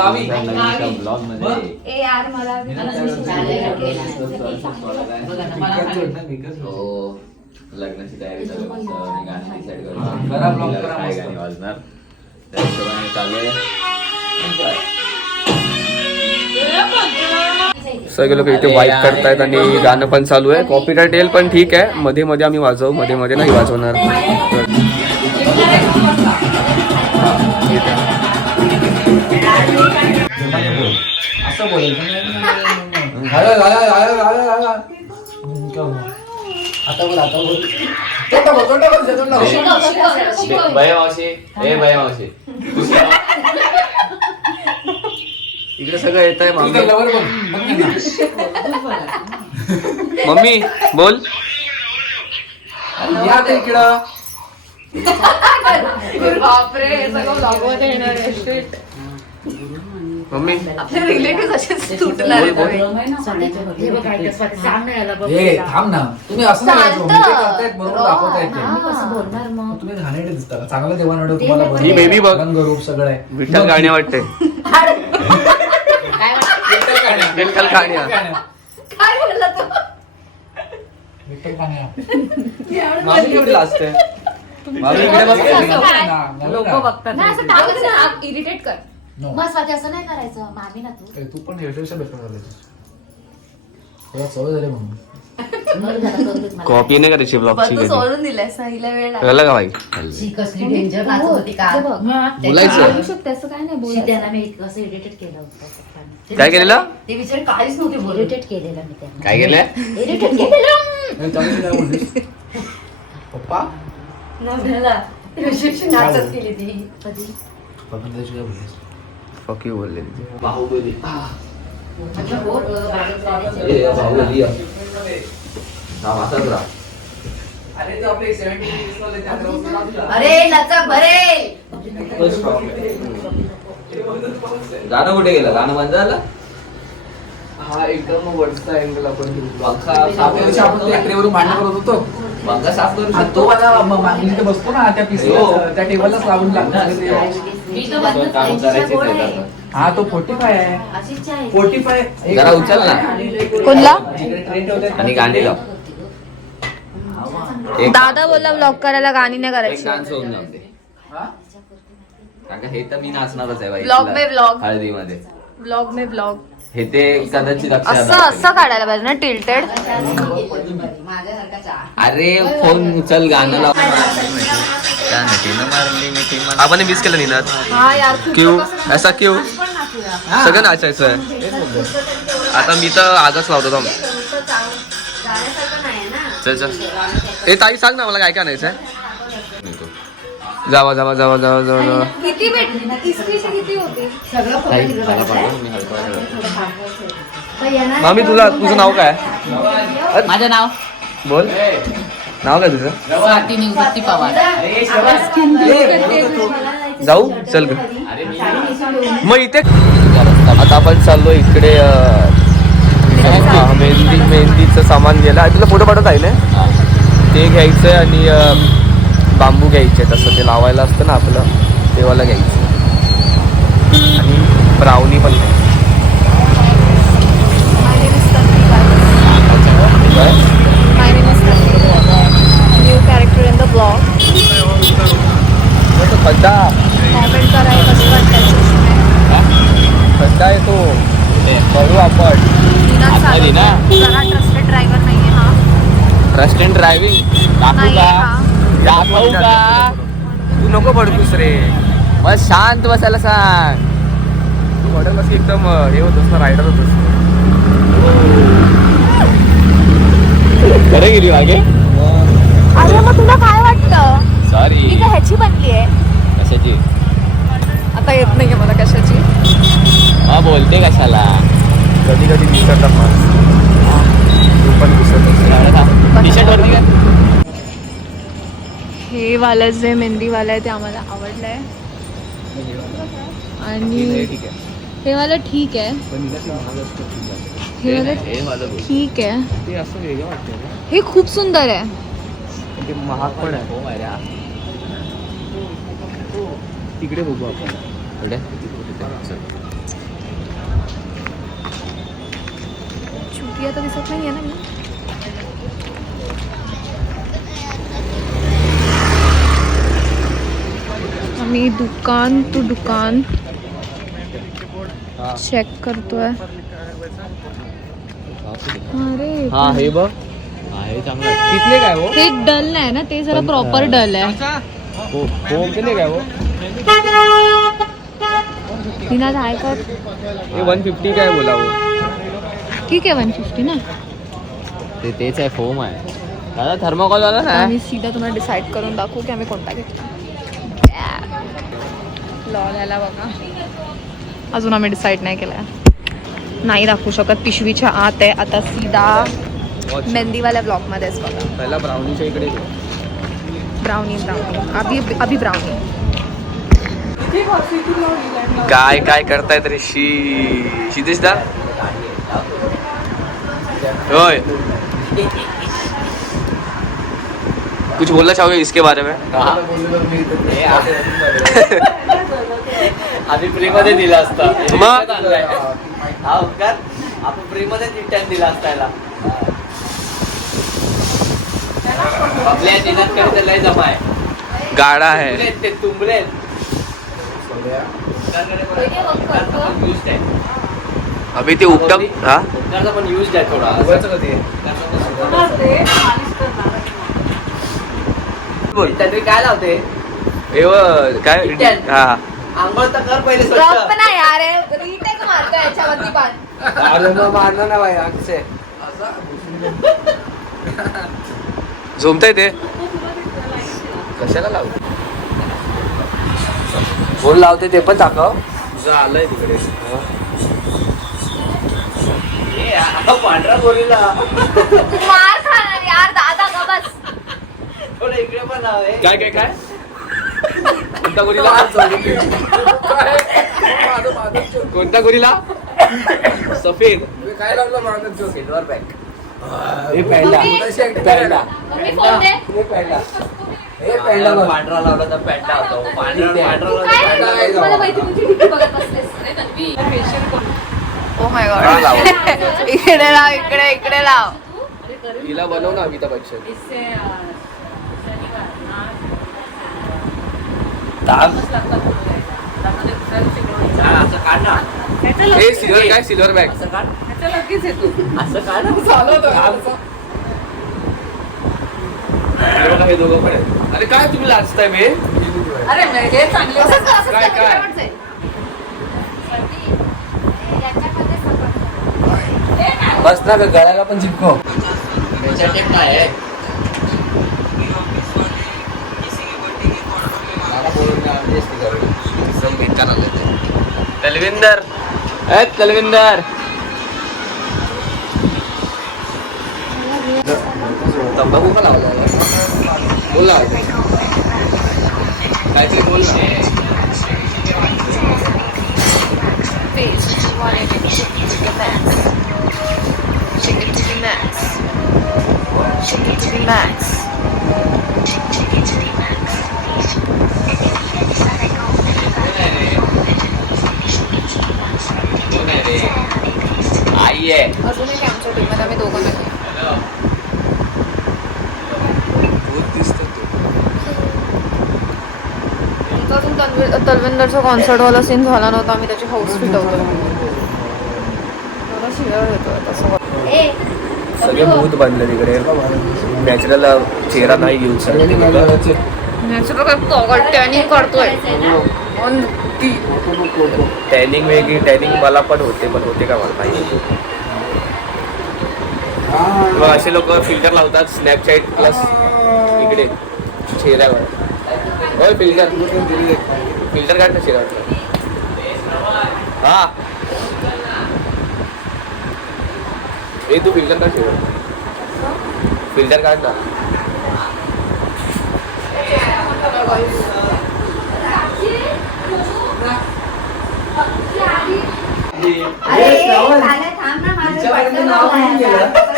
Blog मध्ये लग्नाची तयारी चालू आहे. गाणी डिसाईड करून काय गाणी वाजणार त्या हिशोबाने चालू आहे. सगळे लोक इथे वाईब करतायत आणि गाणं पण चालू आहे. कॉपीराइट येईल पण ठीक आहे, मध्ये मध्ये आम्ही वाजवू, मध्ये मध्ये नाही वाजवणार. इकडे सगळं येत आहे. मम्मी बोल. मम्मी आपले रिलेटिव्ह असेच तुटणार थांब ना, तुम्ही असं नाही बरोबर दाखवतायत. तुम्ही घाणेरडे दिसता. चांगलं देवाण तुम्हाला ही बेबी बघ, रंगरूप सगळं आहे. विठ्ठल गाणी वाटते. विठ्ठल गाण्या काय बोलला तू? विठ्ठल गाण्या मामी एवढी लाजते. मामी इकडे बघ, लोक बघतात. इरिटेट कर. मग स्वाती असं नाही करायचं. मामी ना तू पण हेल्थपेक्षा बेकार झाले. तुला सवय झाली म्हणून. कॉपी नाही करायची ब्लॉगची. तू सोडून दिलाय साईला वेळ कळलं का भाई? कसली डेंजर नाचत होती का? बोलायचं त्याचं काय नाही बोल. त्यांना मी कसं इरिटेट केलं होतं. काय केलेलं? ते विचार काहीच नव्हते बोलत. इरिटेट केलेलं मी त्यांना. काय केलं? इरिटेट केलेलं. पप्पा नाचत केली ती कधी. फक यू बोलले. बाहुबली अरे लचक भरे. गाणं कुठे गेलं? गाणं बंद झालं. हा एकदम वरचा अँगल आपण ट्रेवरून भांडण करत होतो. पंखा साफ करू आणि तो मला मागणीत बसतो ना त्या पिसला, त्या टेबललाच लावून लागतो. हा तो 45 आहे. 45 जरा उचल ना. कोणला? आणि गाणी लाव. दादा बोलला ब्लॉग करायला, गाणी नाही एक करायची. डान्स होऊन जाऊ दे. कारण हे तर मी नाचणारच आहे बाई. Vlog में vlog. हळदी मध्ये ब्लॉग मे ब्लॉग हे ते कदाचित असं असं काढायला पाहिजे ना, टिल्टेड. अरे फोन उचल, गाणं लाव. आपण मिस केलं निनाद. हा यार क्यू ऐसा क्यू? सगळं नाचायचं आहे. आता मी तर आजच लावतो थांब. चल चल. ए ताई सांग ना मला काय काय आणायचं आहे. जावा जावा जावा जावा जावा जावा. किती भेटली? किती होते? मामी तुझं नाव काय? माझं नाव बोल. नाव काय तुझं? स्वाती निवृत्ती पवार. जाऊ चल ग. मग इथे आता आपण चाललो इकडे. मेहंदीचं सामान गेलं. तुला फोटो पाठवत आहे ना, ते घ्यायचंय आणि बांबू घ्यायचे. तसं ते लावायला असतं ना आपलं, तेवाला घ्यायचं. आणि ब्राउनी पण घ्यायची. New character in the blog. खड्डा कॉमेंट करायला कसं वाटतं. खड्डा आहे तो, करू आपण. जरा ट्रस्टेड ड्रायव्हर नाहीये हा. रेस्टॉरंट ड्रायव्हिंग नाहीये हा. दाखवू का? तू नको भडकूस रे, बस शांत बसायला सांग. तू भडकलास की एकदम हे होतोस ना, रायडर होतोस. खरं गेली मागे. अरे मग तुला काय वाटतं? सॉरी. मी काय ह्याची बनली आहे? कशाची? आता येत नाहीये मला कशाची. मग बोलते कशाला? कधी कधी विसरतात माणूस. तू पण विसरतो. टी शर्ट वरती काय? हे वालं जे मेहंदीवालं आहे ते आम्हाला आवडलंय. आणि हे वाला ठीक आहे. हे वाला ठीक आहे. ते असं वेगळं वाटतं. हे खूप सुंदर आहे. ते महाग पण आहे. तिकडे बघू आपण. ती आता दिसत नाहीये ना मी. आम्ही दुकान टू दुकान चेक करतोय. अरे हा हे बघ आहे चांगलं. कितले काय हो हे डल नाही ना, ते जरा प्रॉपर डल आहे. हो कितले काय हो तिना काय कर. हे 150 काय बोला हो. ठीक आहे 150 ना. ते तेच आहे, फोम आहे दादा. थर्माकोल वाला ना. आम्ही सीधा तुम्हाला डिसाईड करून दाखवू की आम्ही कोणता घेतला. लॉल याला बघा, अजून आम्ही डिसाईड नाही केलाय, नाही दाखवू शकत. पिशवीच्या आत आहे. आता सीधा मेहंदीवाल्या ब्लॉक मध्येच बघा. पहिला ब्राउनीच्या इकडे ब्राउनी अभी ब्राउनी. काय काय करतायत ऋषी क्षितिज दा. ओए कुछ बोलना चाहोगे इसके बारे में? आधी फ्री मध्ये दिला असता. मग? आपण फ्री मध्ये रिटर्न दिला असता याला. आपल्या डिनरकडे लय जमा आहे. गाडा आहे. ते तुंबले अभी ते उपटम हा पण यूज आहे थोडा. बोल तरी काय लावते काय Return. हा आंघोळ तर कर पहिले गप्प स्वच्छ. नाही यार, रिटेक मारतो याच्यावरती पण. मारणार ना भाई आगसे झोमताय ते कशाला लावते. बोल लावते ते पण दाखव. तुझं आलंय तिकडे. पांढरा गोरीला मार खाणार यार दादा का बस. थोडं इकडे पण लाव. काय काय काय कोणता गोरीला. कोणता गोरीला. सफेद काय लावलं. Silver bag. हे पॅन्डा पॅन्डा मम्मी फोन दे. पांढरा लावला तर पॅन्डा होतो. पांढरा काय मला माहिती तुझी टीव्ही बघत बसलेस. ओ माय हा, लाव. गॉड. इकडे लाव, इकडे लाव. हिला बनव ना अमिताभ बच्चन. असं काढ ना. हे सिल्वर काय सिल्वर बॅग. असं काढ. असं काढ ना. हे दोघं पण आहेत. अरे काय तुम्ही लाजताय बे. अरे हे चांगलं. काय काय बस ना गळ्याला पण चिपको. त्याच्या टेप नाही आहे. एकदम बेकार आले ते. तलविंदर तलविंदर तंबाखू का लावला बोल ना काहीतरी बोल ना. आई आहे. अजून एक आमच्या टीममध्ये आम्ही दोघं नाही. अजून तलविंदरचा कॉन्सर्टवाला सीन झाला नव्हता. आम्ही त्याची हाऊस फिटवतो. मला शिव्या येतोय तसं. सगळे भूत बनले तिकडे. नॅचरल चेहरा नाही यूज नॅचरल काय टॅनिंग करतोय. टॅनिंग वेगळी. टॅनिंग मला पण होते का मला माहिती. मग असे लोक फिल्टर लावतात स्नॅपचॅट प्लस इकडे चेहऱ्यावर. होय फिल्टर काढ ना चेहऱ्यावर. हा हे तू फिल्टर काढ चेहऱ्यावर. फिल्टर काढ ना.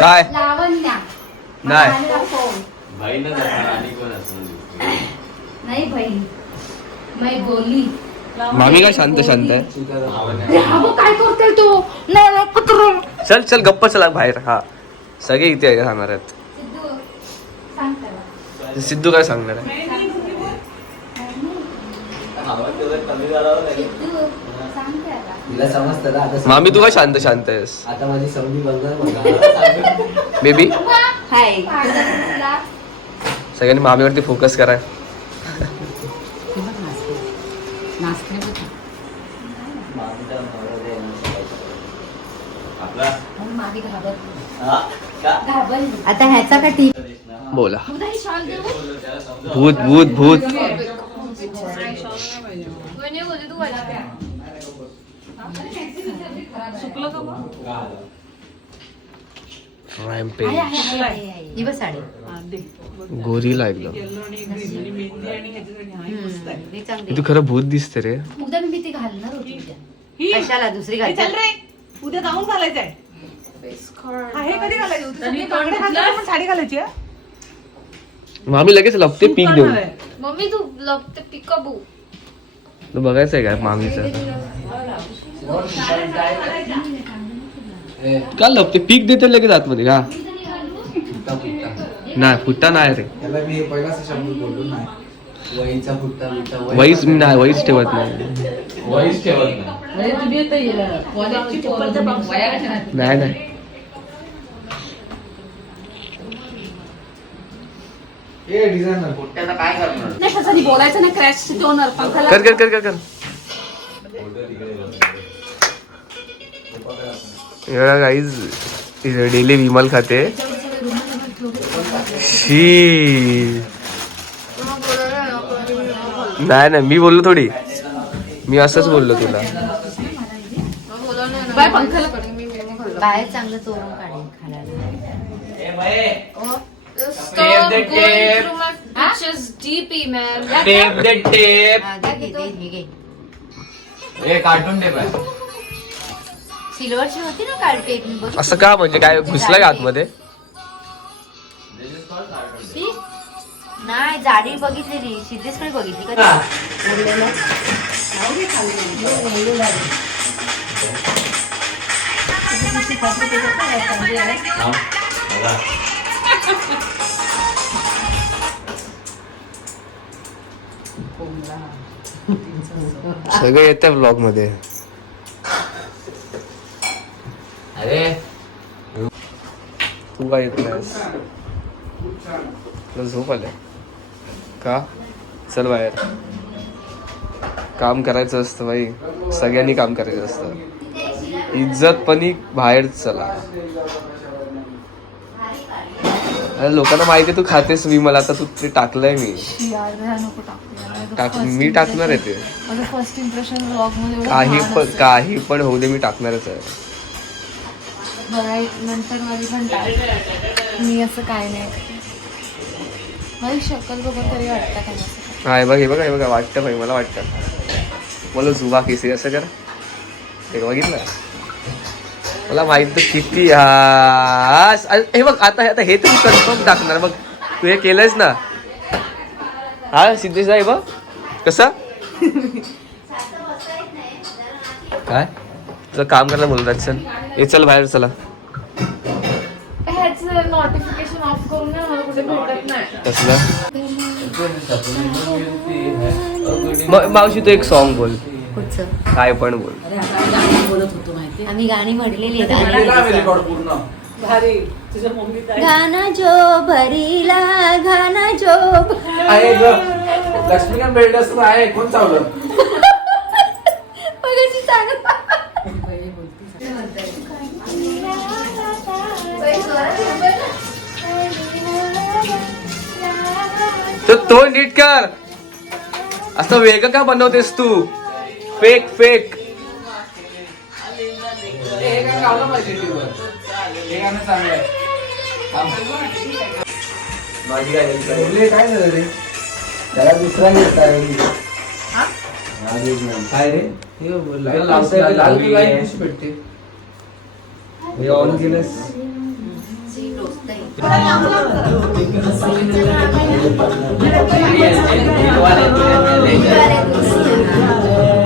काय लावण्या नाही नाही बहीण मै बोली. मामी काय शांत शांत आहे. काय करतोय तो. नाही कुत्र चल चल गप्प चला बाहेर. हा सगळे इथे राहणार आहेत. सिद्धू काय सांगणार आहे? तिला समजतं ना आता. मामी तू काय शांत शांत आहेस आता माझी समजी बघणार बेबी. हाय सगळ्यांनी मामीवरती फोकस करा. आता ह्याचा का टी बोला. भूत भूत भूत. ही बस साडी गोरीला एकदम. ही चांगली. तू खरं भूत दिसते रे. उद्या मी ती घालणार होती उद्या. कशाला दुसरी घालणार उद्या जाऊन घालायचंय. हे कधी घालायचं? साडी घालायची आहे? मामी लगेच लपते पीक देऊन. मम्मी तू लपते पिकअबू. तू बघायचंय काय मामीचं का लपते पीक देते लगेच आतमध्ये का? नाही फुट्टा नाही रे. त्याला मी पहिलाच शब्द बोललो नाही. वहीचा फुट्टा बिट्टा वहीच मी नाही वहीच ठेवत नाही. वहीच ठेवत नाही. म्हणजे तुम्ही आता कॉलेजची चप्पलच्या बाबतीत नाही नाही ए डिझायनर नाही तसं बोलायचं नाही. क्रॅश टोनर पंखाला कर कर कर कर कर. गाईज डेली विमल खाते. शी नाही नाही मी बोललो थोडी. मी असंच बोललो तुला. बाय पंखाला बाहेर चांगलं चोरून काढेल खायला. टेप दे टेप. हा, घे, घे, घे, घे. ए कार्टून टेप आहे. सिल्वरची होती ना काल टेप मी बघितली. असं का म्हणजे काय घुसला का आतमध्ये? ती? नाही जाडी बघितलेली सिद्धेशकडे बघितली का? सगळं येतं ब्लॉग मध्ये. अरे तू काय येत नाहीस? तुला झोप आल्या का? चल बाहेर. काम करायचं असतं बाई. सगळ्यांनी काम करायचं असतं. इज्जतपणी बाहेर चला. अरे लोकांना माहिती तू खातेस विमल. आता तू ते टाकलंय मी. मी टाकणार आहे ते. फर्स्ट इम्प्रेशन ब्लॉग मध्ये काही पण होऊ दे मी टाकणारच आहे. नंतर माझी पण टाक. मी असं काय नाही. माझी शक्कल बघत तरी वाटतं का नसतं. हा हे बघा हे बघा वाटतं भाई मला वाटतं. बोलो जुबा किसी असं कर. हे बघितलं मला माहित किती. हे बघ आता आता हे तू कन्फर्म टाकणार. बघ तू हे केलंयस ना. हा सिद्धेश आहे बघ कसं काय तुझं काम करायला बोलतात. चल हे चल बाहेर चला. ह्याचं नोटिफिकेशन ऑफ करून ना मला कुठे भेटत नाही. कसलं मावशी तू एक सॉन्ग बोल. कुठचं? काय पण बोल. बोलत होतो माहिती. आम्ही गाणी म्हटलेली रेकॉर्ड पूर्ण. भारी तुझ्या मम्मी काय गाना जो भरीला गाना जो आहे ग लक्ष्मीकांत बिल्डर्स आहे. कोण चावलं? मगाशी सांगत तो नीट कर. असं वेगळं का बनवतेस तू? Fake fake. हे काय लावलं पाहिजे टीव्हीवर. हे गाणं चांगलं आहे. माझी काय बोलले काय झालं रे? त्याला दुसरा घेत आहे. काय रे? लाल कशी भेटते? ऑन केलंस.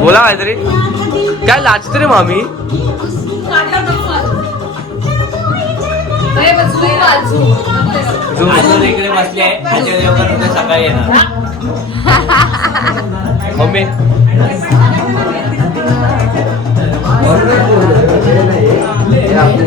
बोला काहीतरी. काय लाजते रे मामी? अजून इकडे बसले आहे अजय देवगण उद्या सकाळी येणार. मम्मी हे आपले